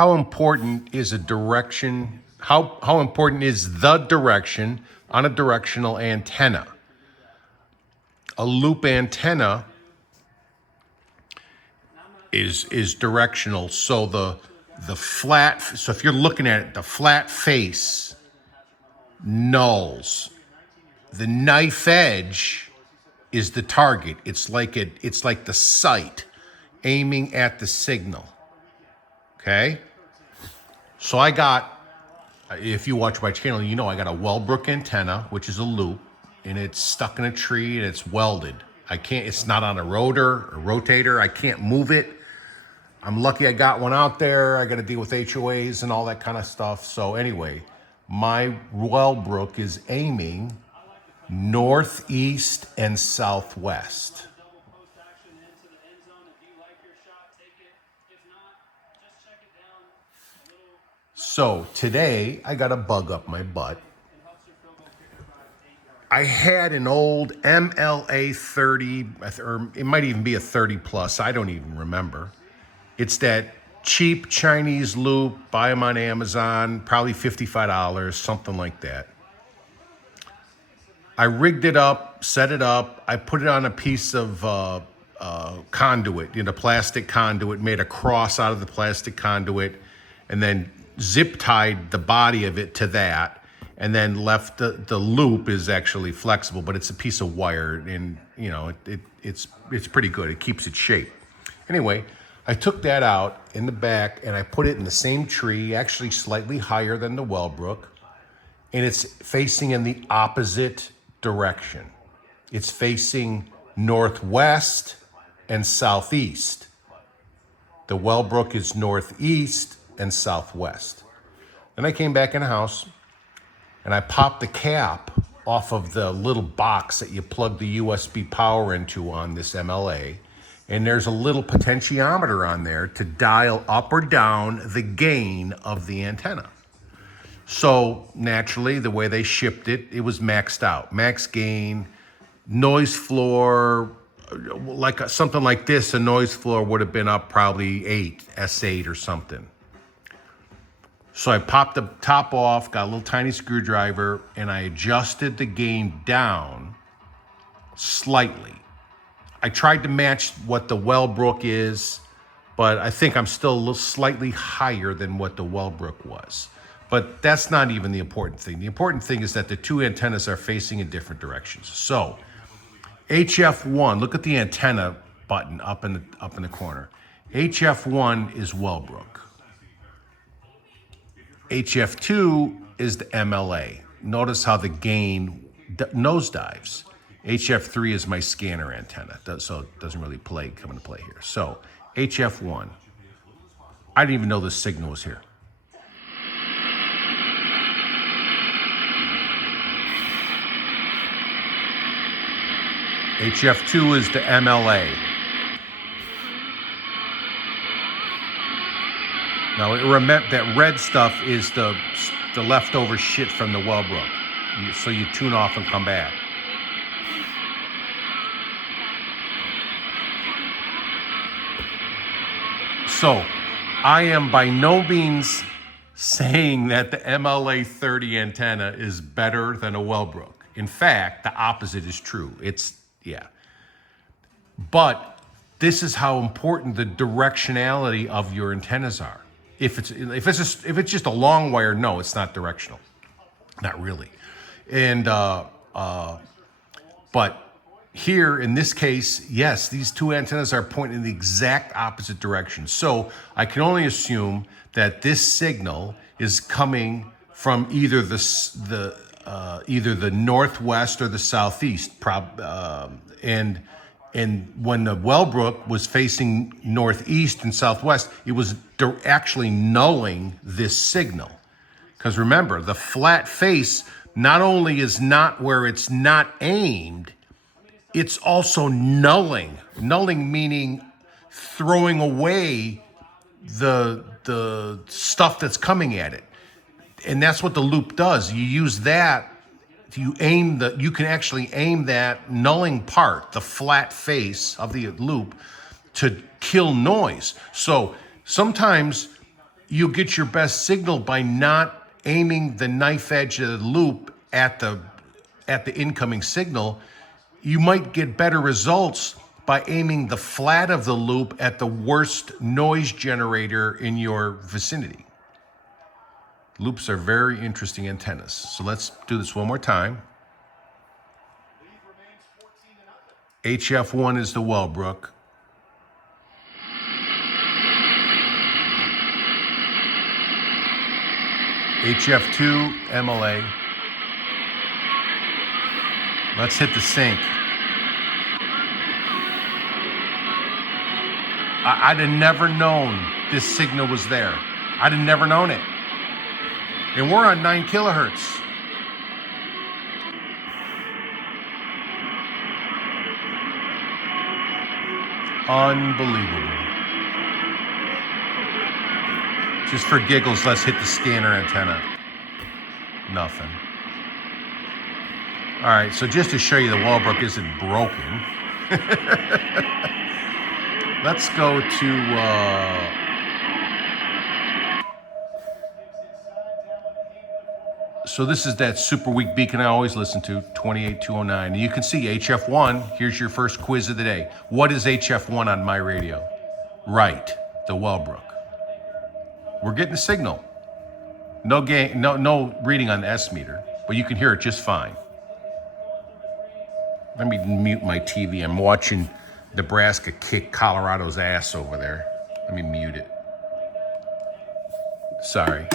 how important is a direction? How important is the direction on a directional antenna? A loop antenna is directional, so the flat. So if you're looking at it, the flat face nulls. The knife edge is the target. It's like the sight aiming at the signal. Okay? So I got, if you watch my channel, you know I got a Wellbrook antenna, which is a loop, and it's stuck in a tree and it's welded. It's not on a rotator. I can't move it. I'm lucky I got one out there. I got to deal with HOAs and all that kind of stuff. So anyway, my Wellbrook is aiming northeast and southwest. So today I got a bug up my butt. I had an old MLA 30, or it might even be a 30 plus, I don't even remember. It's that cheap Chinese loop, buy them on Amazon, probably $55, something like that. I rigged it up, set it up. I put it on a piece of conduit, plastic conduit, made a cross out of the plastic conduit, and then zip tied the body of it to that, and then left the loop is actually flexible, but it's a piece of wire, and it's pretty good. It keeps its shape. Anyway, I took that out in the back and I put it in the same tree, actually slightly higher than the Wellbrook, and it's facing in the opposite direction. It's facing northwest and southeast. The Wellbrook is northeast and southwest. Then I came back in the house and I popped the cap off of the little box that you plug the USB power into on this MLA. And there's a little potentiometer on there to dial up or down the gain of the antenna. So naturally, the way they shipped it, it was maxed out. Max gain, noise floor, something like this, a noise floor would have been up probably 8, S8 or something. So I popped the top off, got a little tiny screwdriver, and I adjusted the gain down slightly. I tried to match what the Wellbrook is, but I think I'm still a little slightly higher than what the Wellbrook was. But that's not even the important thing. The important thing is that the two antennas are facing in different directions. So HF1, look at the antenna button up in the corner. HF1 is Wellbrook. HF2 is the MLA. Notice how the gain nosedives. HF3 is my scanner antenna, so it doesn't really come into play here. So HF1, I didn't even know the signal was here. HF2 is the MLA. Now remember that red stuff is the leftover shit from the Wellbrook. So you tune off and come back. So I am by no means saying that the MLA 30 antenna is better than a Wellbrook. In fact, the opposite is true. But this is how important the directionality of your antennas are. If it's just a long wire, no, it's not directional, not really. And but here in this case, yes, these two antennas are pointing in the exact opposite direction. So I can only assume that this signal is coming from either the northwest or the southeast. And when the Wellbrook was facing northeast and southwest, it was actually nulling this signal. Because remember, the flat face not only is not where it's not aimed, it's also nulling. Nulling meaning throwing away the stuff that's coming at it. And that's what the loop does. You use that. You can actually aim that nulling part, the flat face of the loop, to kill noise. So sometimes you get your best signal by not aiming the knife edge of the loop at the incoming signal. You might get better results by aiming the flat of the loop at the worst noise generator in your vicinity. Loops are very interesting antennas. So let's do this one more time. HF1 is the Wellbrook. HF2, MLA. Let's hit the sync. I'd have never known this signal was there. I'd have never known it. And we're on 9 kilohertz. Unbelievable. Just for giggles, let's hit the scanner antenna. Nothing. All right, so just to show you the Wellbrook isn't broken, let's go to... So this is that super weak beacon I always listen to, 28209. And you can see HF1, here's your first quiz of the day. What is HF1 on my radio? Right, the Wellbrook. We're getting a signal. No reading on the S meter, but you can hear it just fine. Let me mute my TV. I'm watching Nebraska kick Colorado's ass over there. Let me mute it. Sorry.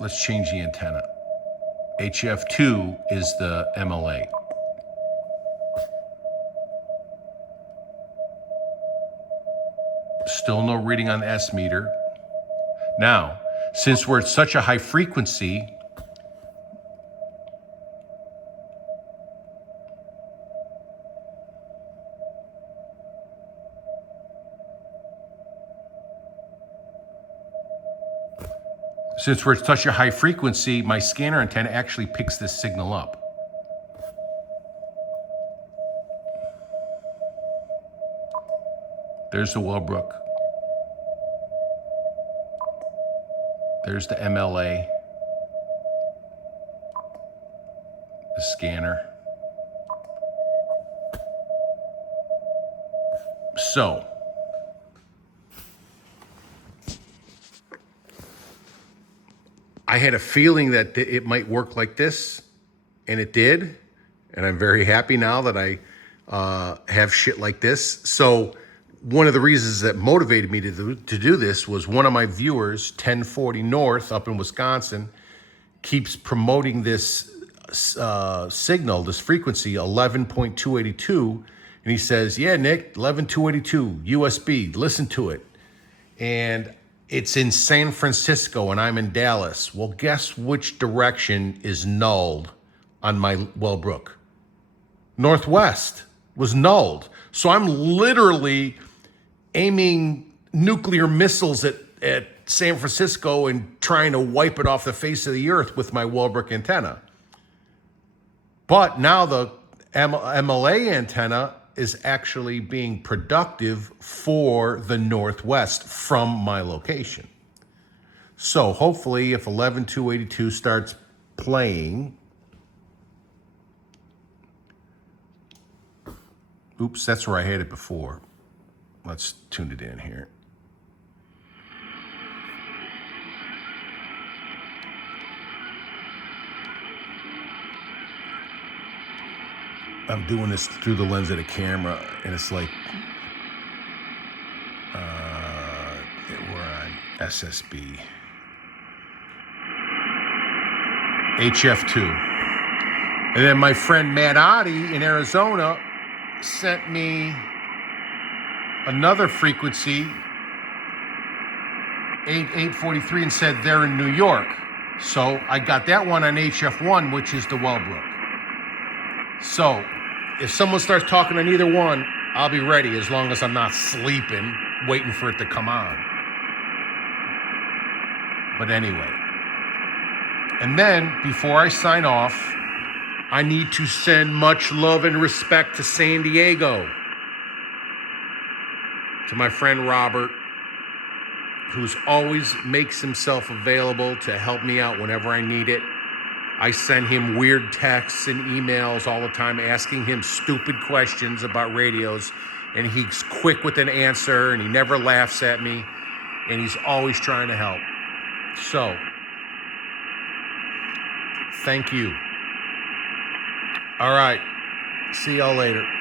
Let's change the antenna. HF2 is the MLA. Still no reading on the S meter. Now, since we're at such a high frequency, my scanner antenna actually picks this signal up. There's the Wellbrook. There's the MLA. The scanner. So, I had a feeling that it might work like this, and it did. And I'm very happy now that I have shit like this. So one of the reasons that motivated me to do this was one of my viewers, 1040 North up in Wisconsin, keeps promoting this signal, this frequency, 11.282. And he says, yeah, Nick, 11.282, USB, listen to it. And it's in San Francisco and I'm in Dallas. Well, guess which direction is nulled on my Wellbrook? Northwest was nulled. So I'm literally aiming nuclear missiles at San Francisco and trying to wipe it off the face of the earth with my Wellbrook antenna. But now the MLA antenna is actually being productive for the Northwest from my location. So hopefully if 11.282 starts playing, oops, that's where I had it before. Let's tune it in here. I'm doing this through the lens of the camera, and it's like, we're on SSB. HF2. And then my friend Matt Oddie in Arizona sent me another frequency, 843, and said they're in New York. So I got that one on HF1, which is the Wellbrook. So if someone starts talking on either one, I'll be ready as long as I'm not sleeping, waiting for it to come on. But anyway. And then, before I sign off, I need to send much love and respect to San Diego. To my friend Robert. who's always makes himself available to help me out whenever I need it. I send him weird texts and emails all the time asking him stupid questions about radios, and he's quick with an answer, and he never laughs at me, and he's always trying to help. So, thank you. All right. See y'all later.